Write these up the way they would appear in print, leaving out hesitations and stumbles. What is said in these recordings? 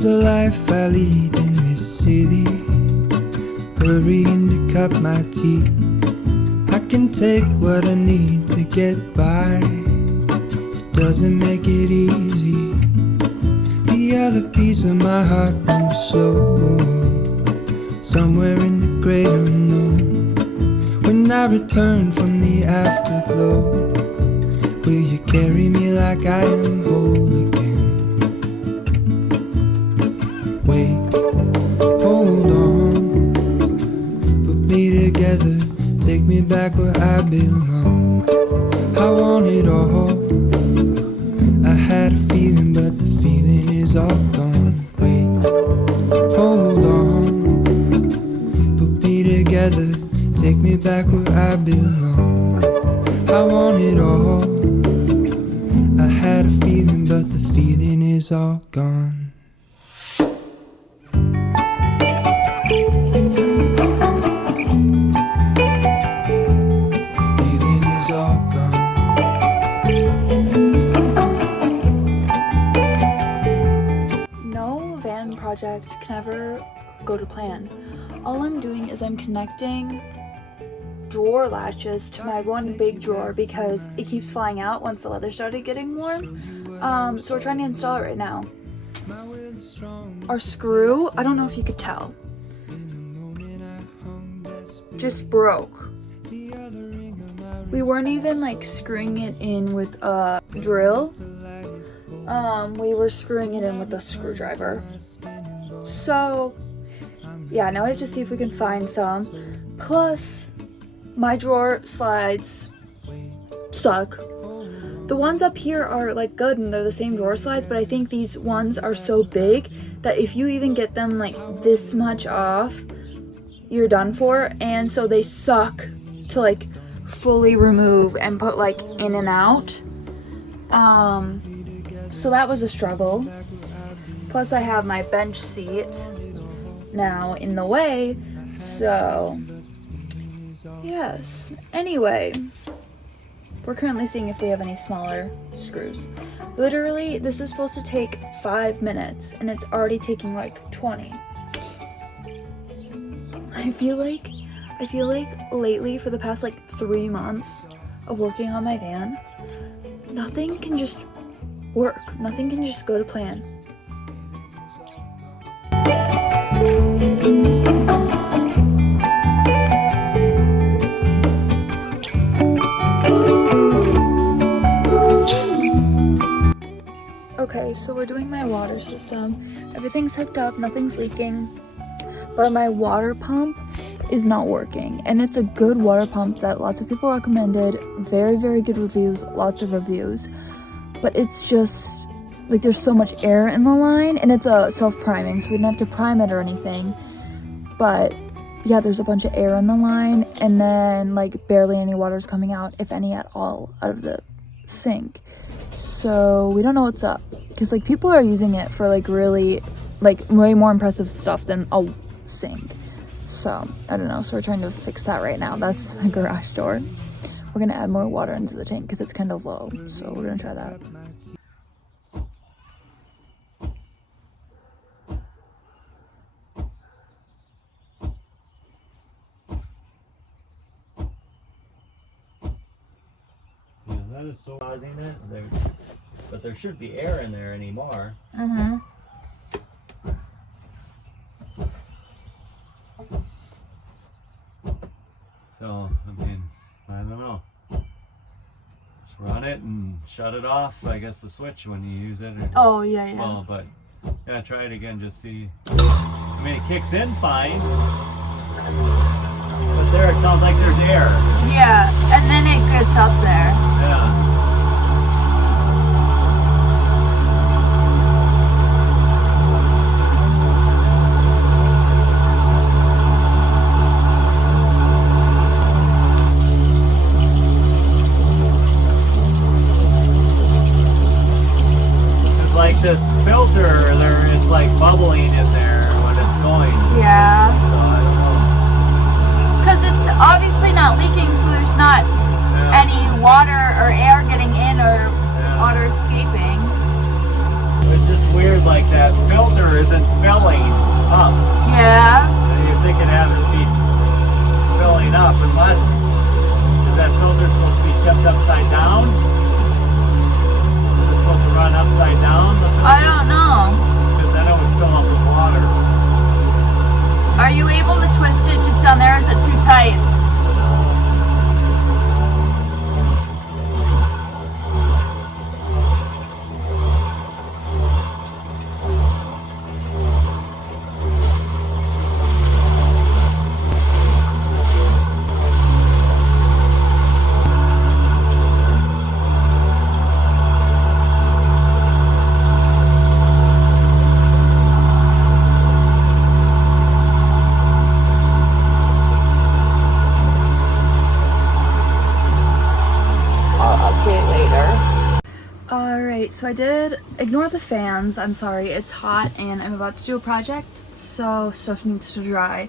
is the life I lead in this city, hurrying to cut my teeth. I can take what I need to get by, it doesn't make it easy. The other piece of my heart moves slow, somewhere in the great unknown. When I return from the afterglow, will you carry me like I am whole again? Wait, hold on, put me together, take me back where I belong. I want it all, I had a feeling but the feeling is all gone. Wait, hold on, put me together, take me back where I belong. I want it all, I had a feeling but the feeling is all gone. Project can ever go to plan. All I'm doing is I'm connecting drawer latches to my one big drawer because it keeps flying out once the weather started getting warm. So we're trying to install it right now. Our screw, I don't know if you could tell, just broke. We weren't even like screwing it in with a drill. We were screwing it in with a screwdriver. So yeah, now we have to see if we can find some. Plus, my drawer slides suck. The ones up here are like good and they're the same drawer slides, but I think these ones are so big that if you even get them like this much off, you're done for. And so they suck to like fully remove and put like in and out. So that was a struggle. Plus I have my bench seat now in the way, so yes. Anyway, we're currently seeing if we have any smaller screws. Literally, this is supposed to take 5 minutes and it's already taking like 20. I feel like lately for the past like 3 months of working on my van, nothing can just work. Nothing can just go to plan. Okay, so we're doing my water system. Everything's hooked up, nothing's leaking, but my water pump is not working. And it's a good water pump that lots of people recommended. Very, very good reviews, lots of reviews. But it's just like there's so much air in the line, and it's a self-priming, so we don't have to prime it or anything. But yeah, there's a bunch of air in the line, and then like barely any water's coming out, if any at all, out of the sink. So we don't know what's up, because like people are using it for like really like way more impressive stuff than a sink. So I don't know, so we're trying to fix that right now. That's the garage door. We're gonna add more water into the tank because it's kind of low, so we're gonna try that. Yeah, that is so causing it. But there should be air in there anymore. So I mean, I don't know. Just run it and shut it off. I guess the switch when you use it. Or, oh yeah. Well, but yeah, try it again. Just see. I mean, it kicks in fine, but there it sounds like there's air. Yeah, and then it gets up there. Yeah. This filter, it's like bubbling in there when it's going. Yeah. So I don't know. Because it's obviously not leaking, so there's not any water or air getting Alright, so I did ignore the fans. I'm sorry, it's hot and I'm about to do a project, so stuff needs to dry.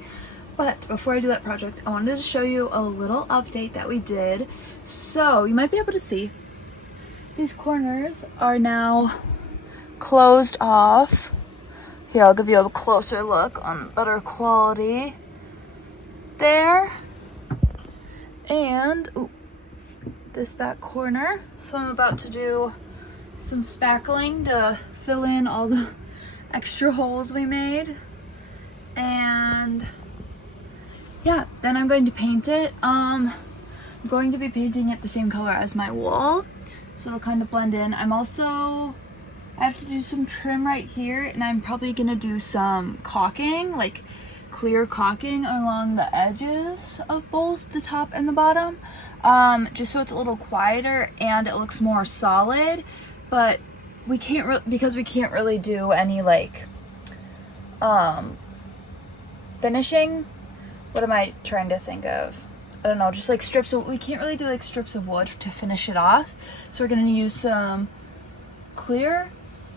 But before I do that project, I wanted to show you a little update that we did. So you might be able to see these corners are now closed off. Here, I'll give you a closer look on better quality there. And this back corner. So I'm about to do some spackling to fill in all the extra holes we made. And yeah, then I'm going to paint it. I'm going to be painting it the same color as my wall, so it'll kind of blend in. I have to do some trim right here, and I'm probably gonna do some caulking, like clear caulking along the edges of both the top and the bottom, just so it's a little quieter and it looks more solid. But we can't because we can't really do any like finishing. What am I trying to think of? I don't know, just like strips of, we can't really do like strips of wood to finish it off. So we're gonna use some clear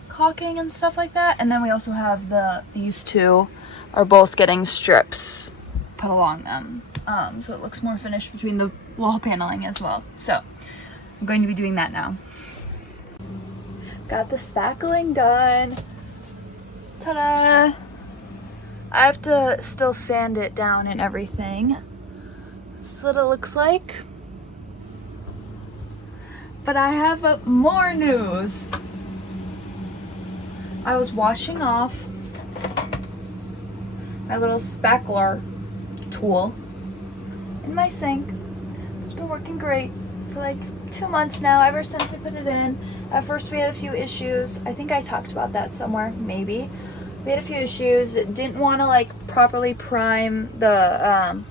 caulking and stuff like that. And then we also have these two are both getting strips put along them. So it looks more finished between the wall paneling as well. So I'm going to be doing that now. Got the spackling done. Ta-da! I have to still sand it down and everything. This is what it looks like. But I have more news. I was washing off my little spackler tool in my sink. It's been working great for like 2 months now, ever since I put it in. At first we had a few issues. I think I talked about that somewhere, maybe. We had a few issues. It didn't want to like properly prime the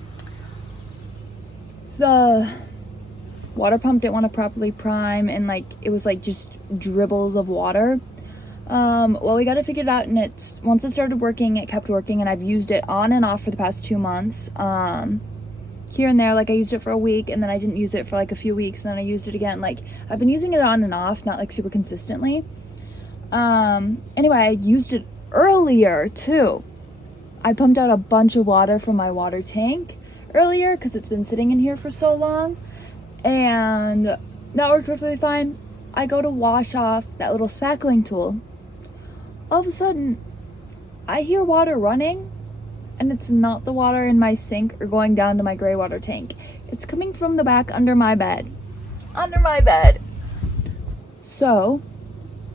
water pump didn't want to properly prime, and like it was like just dribbles of water. Well, we got it figured out, and once it started working, it kept working, and I've used it on and off for the past 2 months. Here and there, like I used it for a week, and then I didn't use it for like a few weeks, and then I used it again. Like I've been using it on and off, not like super consistently. Anyway, I used it earlier too. I pumped out a bunch of water from my water tank earlier because it's been sitting in here for so long, and that worked perfectly fine. I go to wash off that little spackling tool. All of a sudden, I hear water running, and it's not the water in my sink or going down to my gray water tank. It's coming from the back under my bed. Under my bed. So,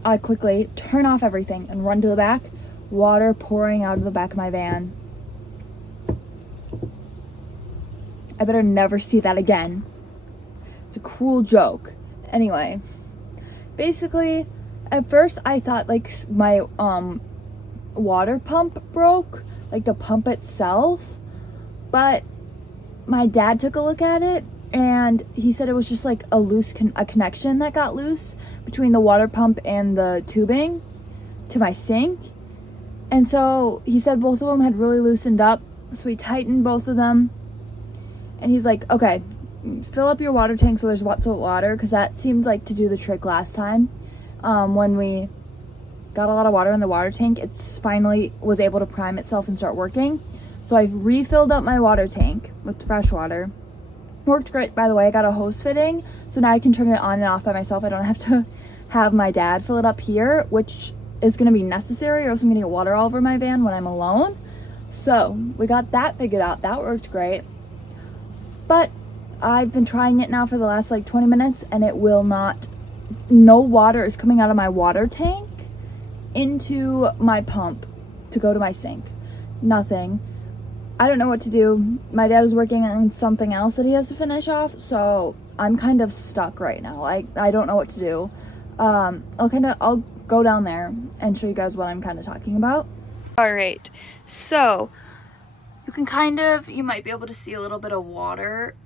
I quickly turn off everything and run to the back. Water pouring out of the back of my van. I better never see that again. It's a cruel joke. Anyway, basically, at first I thought like my water pump broke, like the pump itself, but my dad took a look at it and he said it was just like a connection that got loose between the water pump and the tubing to my sink. And so he said both of them had really loosened up, so he tightened both of them. And he's like, okay, fill up your water tank so there's lots of water, because that seemed like to do the trick last time. When we got a lot of water in the water tank, it finally was able to prime itself and start working. So I refilled up my water tank with fresh water. Worked great, by the way. I got a hose fitting, so now I can turn it on and off by myself. I don't have to have my dad fill it up here, which is going to be necessary, or else I'm going to get water all over my van when I'm alone. So we got that figured out. That worked great. But I've been trying it now for the last like 20 minutes, and it will not. No water is coming out of my water tank into my pump to go to my sink. Nothing. I don't know what to do. My dad is working on something else that he has to finish off, so I'm kind of stuck right now. I don't know what to do. I'll go down there and show you guys what I'm kind of talking about. All right, so you might be able to see a little bit of water.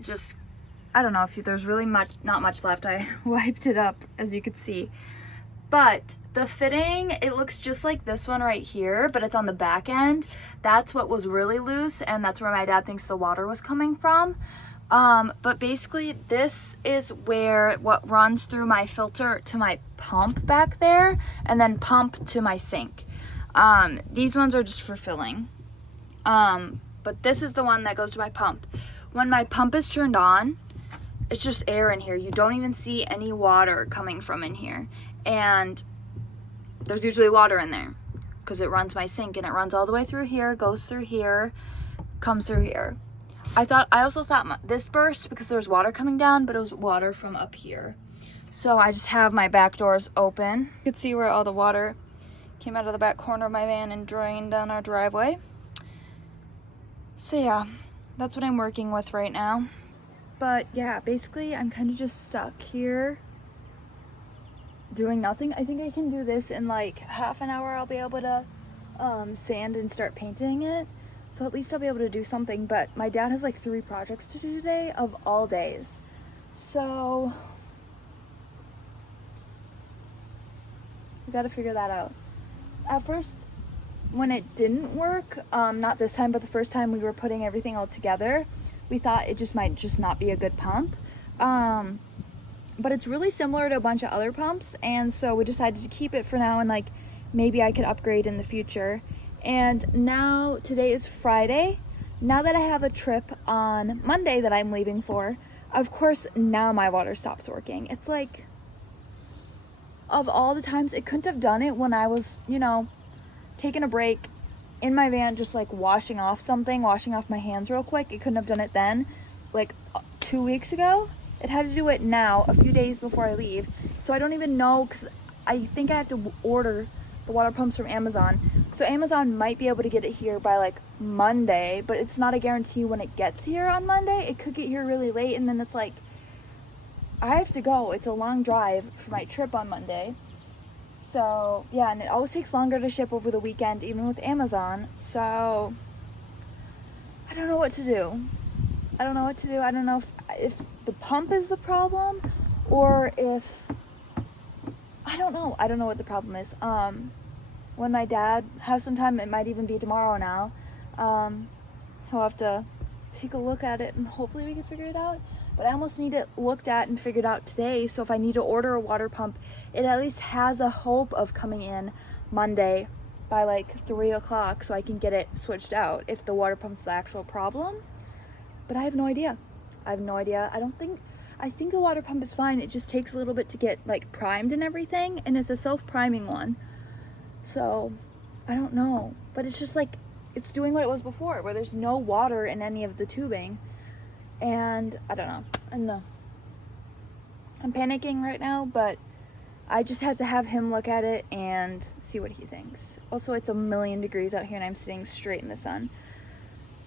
Just, I don't know if there's really not much left. I wiped it up, as you could see. But the fitting, it looks just like this one right here, but it's on the back end. That's what was really loose, and that's where my dad thinks the water was coming from. But basically this is where what runs through my filter to my pump back there, and then pump to my sink. These ones are just for filling. But this is the one that goes to my pump. When my pump is turned on, it's just air in here. You don't even see any water coming from in here. And there's usually water in there because it runs my sink, and it runs all the way through here, goes through here, comes through here. I also thought this burst because there was water coming down, but it was water from up here. So I just have my back doors open. You can see where all the water came out of the back corner of my van and drained down our driveway. So yeah, that's what I'm working with right now. But yeah, basically I'm kind of just stuck here doing nothing. I think I can do this in like half an hour. I'll be able to sand and start painting it. So at least I'll be able to do something. But my dad has like 3 projects to do today of all days. So we got to figure that out. At first, when it didn't work, not this time, but the first time we were putting everything all together, we thought it just might just not be a good pump. But it's really similar to a bunch of other pumps, and so we decided to keep it for now, and like maybe I could upgrade in the future. And now today is Friday. Now that I have a trip on Monday that I'm leaving for, of course now my water stops working. It's like, of all the times, it couldn't have done it when I was, you know, taking a break in my van, just like washing off my hands real quick. It couldn't have done it then, like 2 weeks ago. It had to do it now, a few days before I leave. So I don't even know, because I think I have to order the water pumps from Amazon. So Amazon might be able to get it here by like Monday, but it's not a guarantee when it gets here on Monday. It could get here really late, and then it's like, I have to go. It's a long drive for my trip on Monday. So yeah, and it always takes longer to ship over the weekend, even with Amazon. So I don't know what to do. I don't know if the pump is the problem, or if I don't know what the problem is. When my dad has some time, it might even be tomorrow now, he'll have to take a look at it, and hopefully we can figure it out. But I almost need it looked at and figured out today, so if I need to order a water pump, it at least has a hope of coming in Monday by like 3 o'clock, so I can get it switched out if the water pump's the actual problem. But I have no idea. I think the water pump is fine. It just takes a little bit to get like primed and everything, and it's a self-priming one. So I don't know, but it's just like, it's doing what it was before, where there's no water in any of the tubing. And I don't know. I'm panicking right now, but I just have to have him look at it and see what he thinks. Also, it's 1,000,000 degrees out here, and I'm sitting straight in the sun.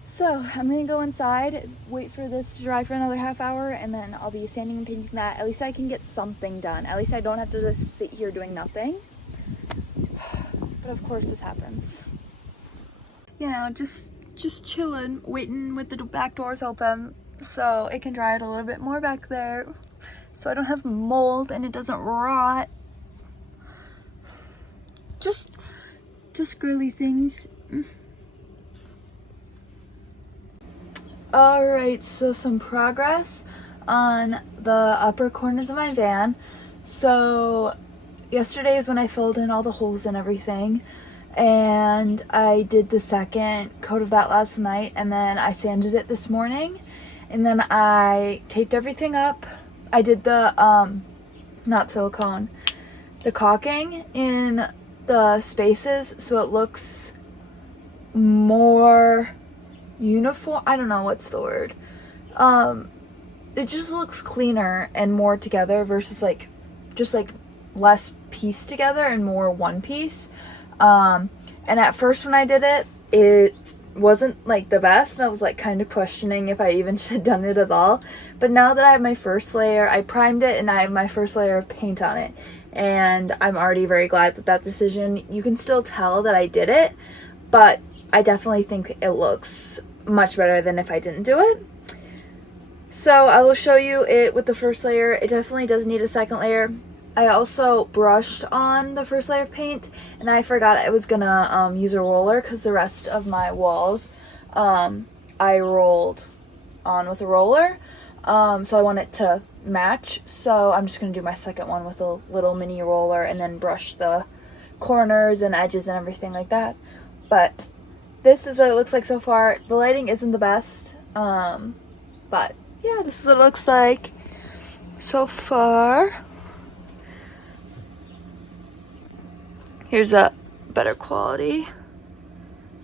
So I'm gonna go inside, wait for this to dry for another half hour, and then I'll be sanding and painting that. At least I can get something done. At least I don't have to just sit here doing nothing. But of course this happens. You know, just chilling, waiting with the back doors open so it can dry out a little bit more back there, so I don't have mold and it doesn't rot. Just girly things. Alright, so some progress on the upper corners of my van. So yesterday is when I filled in all the holes and everything, and I did the second coat of that last night, and then I sanded it this morning, and then I taped everything up. I did the not silicone, the caulking in the spaces so it looks more uniform. I don't know what's the word. It just looks cleaner and more together versus like just like less pieced together and more one piece. And at first when I did it, it wasn't like the best, and I was like kind of questioning if I even should have done it at all. But now that I have my first layer, I primed it, and I have my first layer of paint on it, and I'm already very glad with that decision. You can still tell that I did it, but I definitely think it looks much better than if I didn't do it. So I will show you it with the first layer. It definitely does need a second layer. I also brushed on the first layer of paint, and I forgot I was gonna use a roller because the rest of my walls I rolled on with a roller. So I want it to match. So I'm just going to do my second one with a little mini roller and then brush the corners and edges and everything like that. But this is what it looks like so far. The lighting isn't the best. But yeah, this is what it looks like so far. Here's a better quality.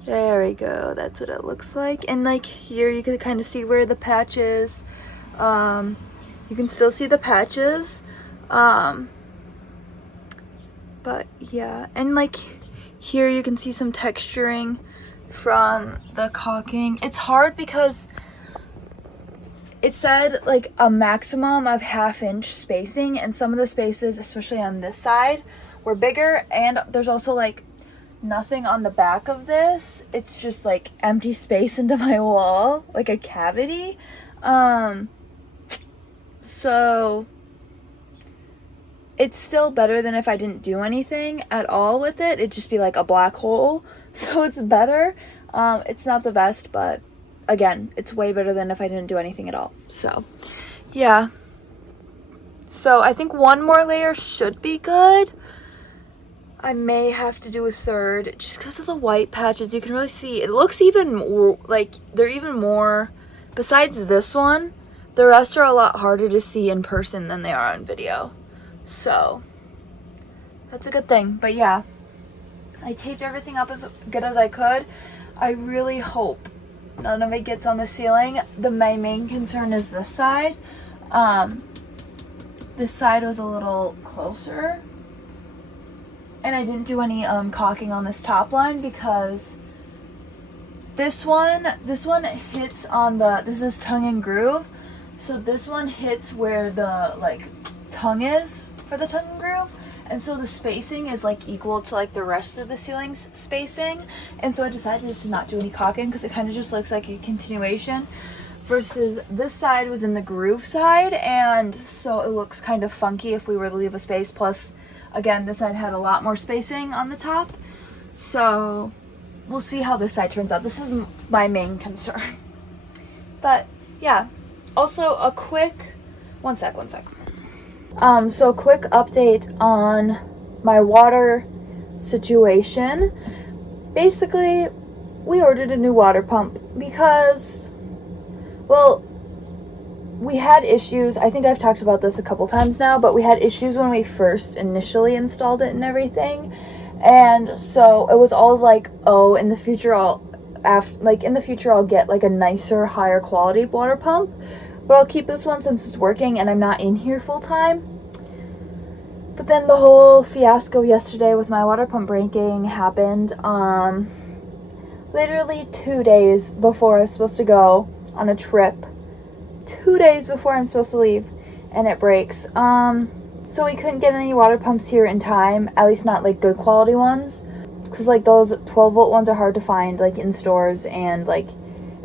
There we go. That's what it looks like. And like here you can kind of see where the patch is. You can still see the patches. But yeah, and like here you can see some texturing from the caulking. It's hard because it said like a maximum of 1/2 inch spacing, and some of the spaces, especially on this side, were bigger, and there's also like nothing on the back of this. It's just like empty space into my wall, like a cavity. So it's still better than if I didn't do anything at all with it. It'd just be like a black hole. So it's better. It's not the best, but again, it's way better than if I didn't do anything at all. So yeah. So I think one more layer should be good. I may have to do a third just because of the white patches. You can really see it looks even more like they're even more, besides this one, the rest are a lot harder to see in person than they are on video. So that's a good thing. But yeah, I taped everything up as good as I could. I really hope none of it gets on the ceiling. My main concern is this side. This side was a little closer. And I didn't do any caulking on this top line because this one hits on the, this is tongue and groove. So this one hits where the like tongue is for the tongue and groove. And so the spacing is like equal to like the rest of the ceiling's spacing. And so I decided just to not do any caulking because it kind of just looks like a continuation. Versus this side was in the groove side, and so it looks kind of funky if we were to leave a space. Plus, again, this side had a lot more spacing on the top. So we'll see how this side turns out. This is my main concern. But yeah, also a quick, one sec. So a quick update on my water situation. Basically, we ordered a new water pump because, well, we had issues. I think I've talked about this a couple times now, but we had issues when we first initially installed it and everything. And so it was always like, oh, in the future I'll get like a nicer, higher quality water pump. But I'll keep this one since it's working and I'm not in here full time. But then the whole fiasco yesterday with my water pump breaking happened literally 2 days before I was supposed to go on a trip. 2 days before I'm supposed to leave, and it breaks. So we couldn't get any water pumps here in time, at least not like good quality ones, because like those 12-volt ones are hard to find like in stores, and like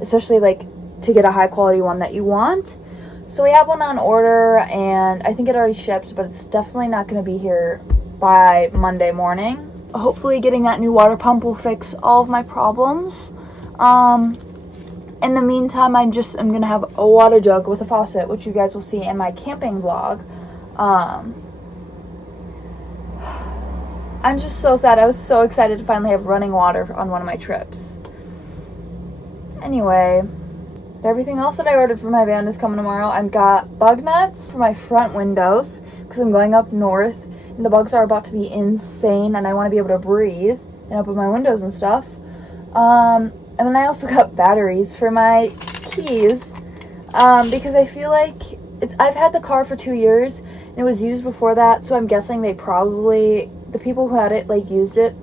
especially like to get a high quality one that you want. So we have one on order, and I think it already shipped, but it's definitely not going to be here by Monday morning. Hopefully getting that new water pump will fix all of my problems. In the meantime, I'm going to have a water jug with a faucet, which you guys will see in my camping vlog. I'm just so sad. I was so excited to finally have running water on one of my trips. Anyway, everything else that I ordered for my van is coming tomorrow. I've got bug nets for my front windows because I'm going up north and the bugs are about to be insane and I want to be able to breathe and open my windows and stuff. And then I also got batteries for my keys because I feel like I've had the car for 2 years and it was used before that, so I'm guessing the people who had it like used it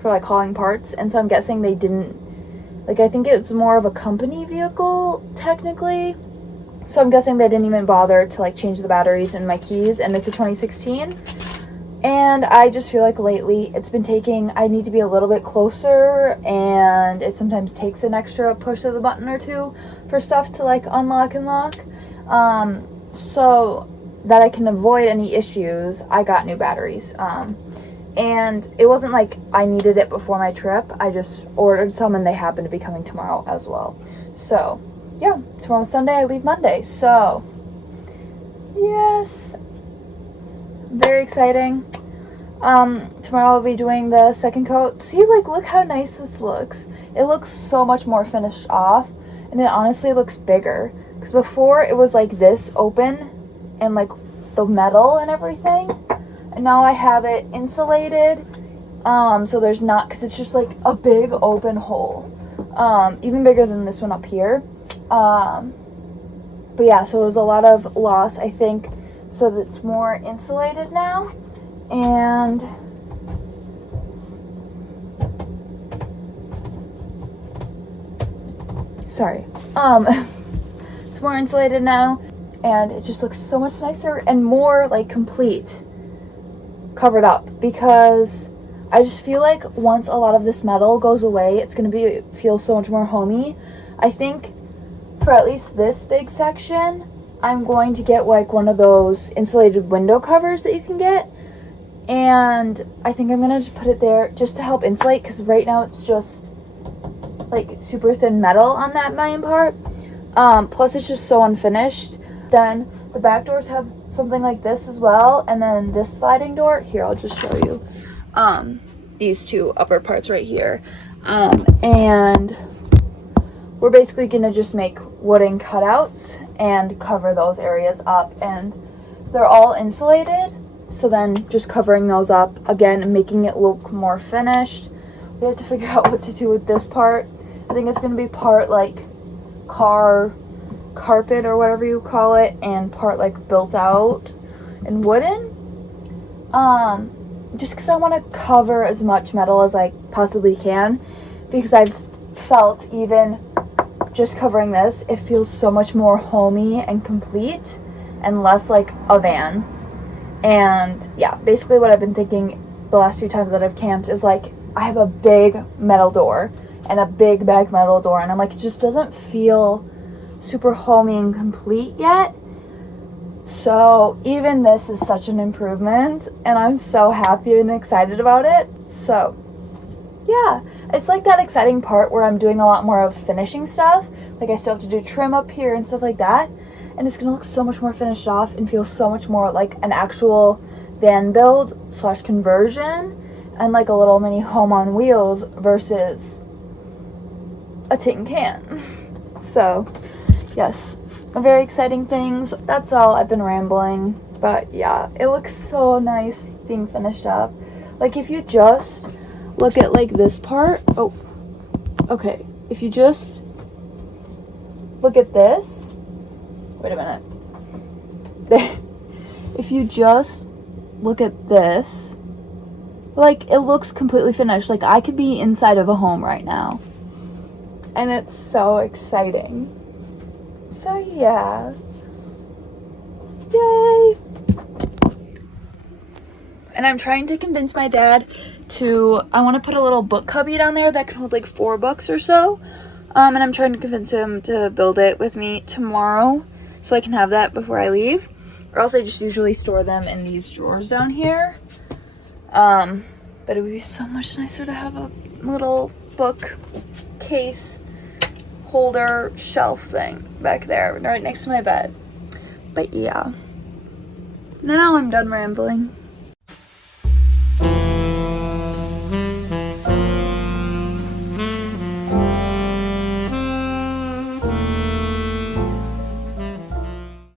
for like hauling parts, and so I'm guessing they didn't, like, I think it's more of a company vehicle technically, so I'm guessing they didn't even bother to like change the batteries in my keys, and it's a 2016. And I just feel like lately it's been I need to be a little bit closer, and it sometimes takes an extra push of the button or two for stuff to like unlock and lock. So that I can avoid any issues, I got new batteries. And it wasn't like I needed it before my trip. I just ordered some and they happen to be coming tomorrow as well. So yeah, tomorrow's Sunday, I leave Monday, so yes, very exciting. Tomorrow I'll be doing the second coat. See, like, look how nice this looks. It looks so much more finished off, and it honestly looks bigger, because before it was like this open and like the metal and everything, and now I have it insulated, so there's not, because it's just like a big open hole, even bigger than this one up here. But yeah, so it was a lot of loss, I think, so that it's more insulated now. And sorry, it's more insulated now, and it just looks so much nicer and more like complete, covered up, because I just feel like once a lot of this metal goes away, it's gonna feel so much more homey. I think for at least this big section, I'm going to get like one of those insulated window covers that you can get, and I think I'm gonna just put it there just to help insulate, because right now it's just like super thin metal on that main part. Plus it's just so unfinished. Then the back doors have something like this as well, and then this sliding door here, I'll just show you these two upper parts right here, and we're basically gonna just make wooden cutouts and cover those areas up, and they're all insulated, so then just covering those up again and making it look more finished. We have to figure out what to do with this part. I think it's gonna be part like carpet or whatever you call it, and part like built out and wooden, just because I want to cover as much metal as I possibly can, because I've felt even just covering this, it feels so much more homey and complete and less like a van. And yeah, basically what I've been thinking the last few times that I've camped is like, I have a big metal door and a big back metal door, and I'm like, it just doesn't feel super homey and complete yet. So even this is such an improvement, and I'm so happy and excited about it. So yeah, it's like that exciting part where I'm doing a lot more of finishing stuff. Like I still have to do trim up here and stuff like that, and it's gonna look so much more finished off and feel so much more like an actual van build / conversion, and like a little mini home on wheels versus a tin can. So yes, very exciting things. That's all. I've been rambling, but yeah, it looks so nice being finished up. Like if you just look at like this part, oh okay, if you just look at this, wait a minute, there, if you just look at this, like it looks completely finished. Like I could be inside of a home right now, and it's so exciting. So yeah, yay. And I'm trying to convince my dad to, I want to put a little book cubby down there that can hold like 4 books or so, and I'm trying to convince him to build it with me tomorrow so I can have that before I leave, or else I just usually store them in these drawers down here. But it would be so much nicer to have a little book case holder shelf thing back there right next to my bed. But yeah, now I'm done rambling.